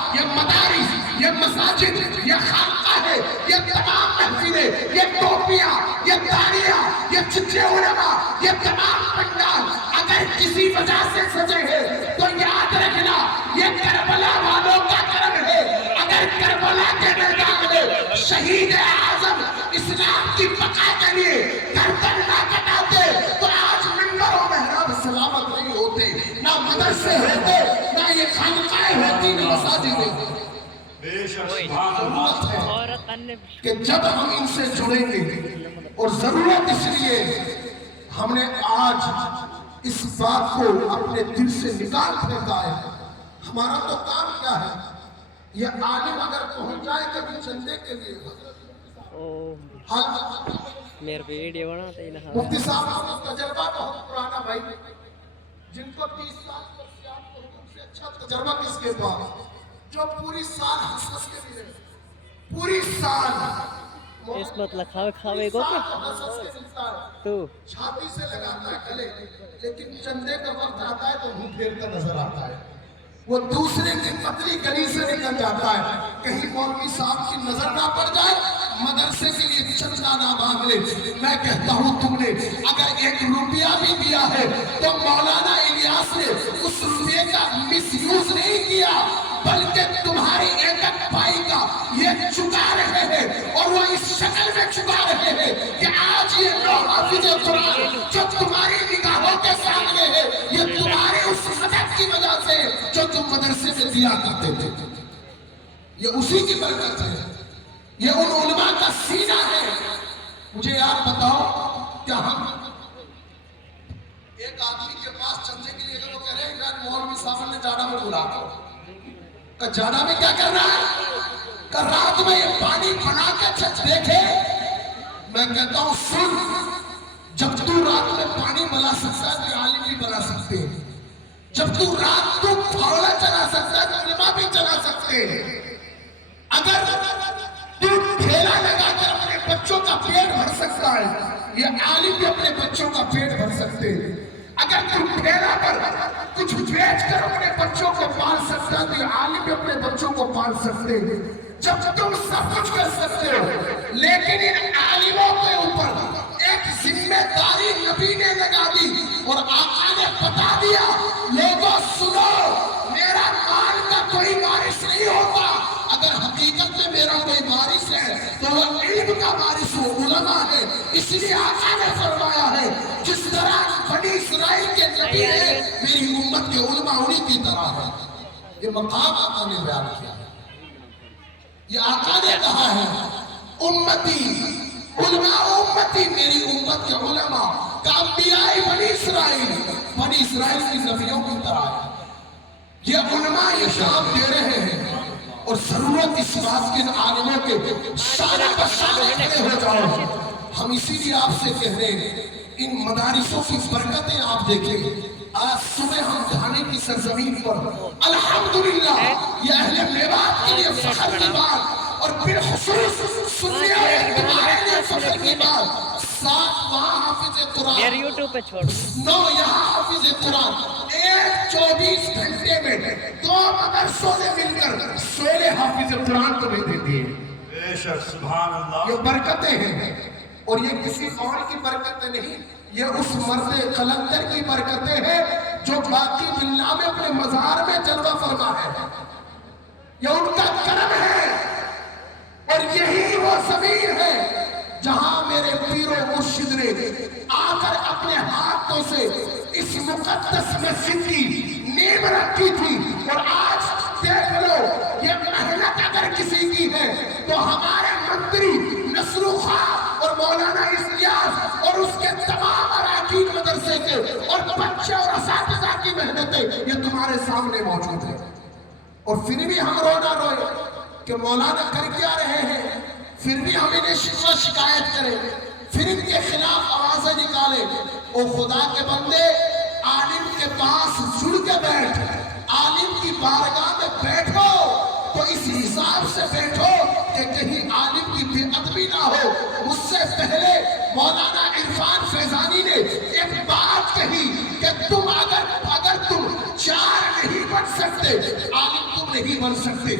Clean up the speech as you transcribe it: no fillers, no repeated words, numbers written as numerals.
یہ مدارس، یہ مساجد، یہ خانقاہ ہے، یہ تمام محفلیں، یہ ٹوپیاں، یہ داڑیاں، یہ چچے علماء، یہ تمام پنڈال اگر کسی وجہ سے سجے ہیں تو یاد رکھنا یہ کربلا والوں کا کرم ہے۔ اگر کربلا کے میدان میں شہید اعظم اسلام کی بقا کے لیے گردن نہ کٹاتے تو آج منبر و محراب سلامت نہیں ہوتے، نہ مدرسے ہوتے، نہ یہ خانقاہ ہوتی، نہ مساجد ہوتی۔ ضرورت ہے کہ جب ہم ان سے جڑیں گے، اور ضرورت اس لیے ہم نے آج اس بات کو اپنے دل سے نکال پھینکا ہے۔ ہمارا تو کام کیا ہے؟ یہ عالم اگر پہنچ جائے کبھی چندے کے لیے مفتی صاحب کا تجربہ بہت پرانا بھائی، جن کو 30 سال سے اچھا تجربہ کس کے پاس، جو پوری سال ہنس ہنس کے بھی رہے، پوری سال اسمت کھاوے کو تو چھاتی سے لگاتا ہے گلے، لیکن چندے کا وقت آتا ہے تو منہ پھیر کر نظر آتا ہے۔ وہ دوسرے کی پتلی گلی سے نکل جاتا ہے، کہیں مولوی صاحب کی نظر نہ پڑ جائے، مدرسے کے لیے چندہ نہ مانگ لے۔ میں کہتا ہوں تم نے اگر 1 روپیہ بھی دیا ہے تو مولانا الیاس نے اس روپیے کا مس یوز نہیں کیا، بلکہ تمہاری 1 پائی کا یہ چکا رہے ہیں، اور وہ اس شکل میں چکا رہے ہیں کہ آج یہ 9 حافظ قرآن جو تمہاری نگاہوں کے سامنے ہے، یہ تمہاری اس مدد کی وجہ سے جو تم مدرسے میں دیا کرتے تھے، یہ اسی کی برکت ہے، یہ ان علماء کا سینہ ہے۔ مجھے یاد بتاؤ کہ ہم ایک آدمی کے پاس چندے کے لیے وہ کہہ رہے ہیں یار مولوی صاحب نے جانا میں بلا کہ جانا میں کیا کر رہا ہے کہ رات میں یہ پانی بنا کے دیکھے۔ میں کہتا ہوں سن، جب تو رات میں پانی بنا سکتا ہے تو عالم بھی بنا سکتے ہیں، جب تو رات کو پھاوڑا چلا سکتا ہے تو علماء بھی چلا سکتے ہیں۔ اگر تو ٹھیلا لگا کر اپنے بچوں کا پیٹ بھر سکتا ہے، یہ عالم بھی اپنے بچوں کا پیٹ بھر سکتے ہیں۔ اگر تم ٹھیلا پر کچھ بیچ کر اپنے بچوں کو پال سکتا ہے تو یہ عالم بھی اپنے بچوں کو پال سکتے ہیں۔ جب تم سب کچھ کر سکتے ہو، لیکن ان عالموں کے اوپر ایک ذمہ داری نبی نے لگا دی اور آقا نے بتا دیا، لوگوں سنو، میرا مال کا کوئی وارث نہیں ہوتا، اگر حقیقت میں میرا کوئی وارث ہے تو وہ علم کا وارث وہ علماء ہے۔ اس لیے آقا نے فرمایا ہے جس طرح بنی اسرائیل کے نبی ہے، میری امت کے علماء انہی کی طرح ہے۔ یہ مقام آقا نے بیان کیا ہے، یہ آقا نے کہا ہے امتی علماء امتی، میری امت کے علماء کا انبیاء بنی اسرائیل کی نبیوں کی طرح ہے۔ یہ علماء یہ شام دے رہے ہیں، اور ضرورت اس بات کے عالموں کے شان بشان کھڑے ہو جاؤ۔ ہم اسی لیے آپ سے کہہ رہے ہیں ان مدارسوں کی برکتیں آپ دیکھیں۔ آج صبح ہم گھانے کی سرزمین پر الحمدللہ یہ اہل میوات کے لیے فخر کی بات، اور بالخصوص سنی اور اعتبار کے لیے فخر کی بات، 7 وہاں حافظ قرآن، میرے یوٹیوب پہ چھوڑ 9 یہاں حافظ قرآن، ایک 24 گھنٹے میں 2 مدرسوں نے مل کر 16 حافظ قرآن تمہیں دے دیے۔ بے شک سبحان اللہ، یہ برکتیں ہیں، اور یہ کسی اور کی برکتیں نہیں، یہ اس مرد قلندر کی برکتیں ہیں جو باقی دنیا میں اپنے مزار میں جلوہ فرما ہے۔ یہ ان کا کرم ہے، اور یہی وہ زمین ہے جہاں میرے پیر و مرشد نے آ کر اپنے ہاتھوں سے اس مقدس مسجد کی نیب رکھی تھی۔ اور آج دیکھ لو، یہ محنت اگر کسی کی ہے تو ہمارے منتری نصر خان اور مولانا الیاس اور اس کے تمام اراکین مدرسے کے اور بچے اور اساتذہ کی محنتیں یہ تمہارے سامنے موجود ہیں۔ اور پھر بھی ہم رونا روئے کہ مولانا کر کیا رہے ہیں، پھر بھی ہم انہیں شکایت کریں، پھر ان کے خلاف آوازیں نکالیں۔ او خدا کے بندے، عالم کے پاس جڑ کے بیٹھ، عالم کی بارگاہ میں بیٹھو تو اس حساب سے بیٹھو کہ کہیں عالم کی بے ادبی نہ ہو۔ مجھ سے پہلے مولانا عرفان فیضانی نے ایک بات کہی کہ تم اگر تم 4 نہیں بن سکتے، عالم تم نہیں بن سکتے.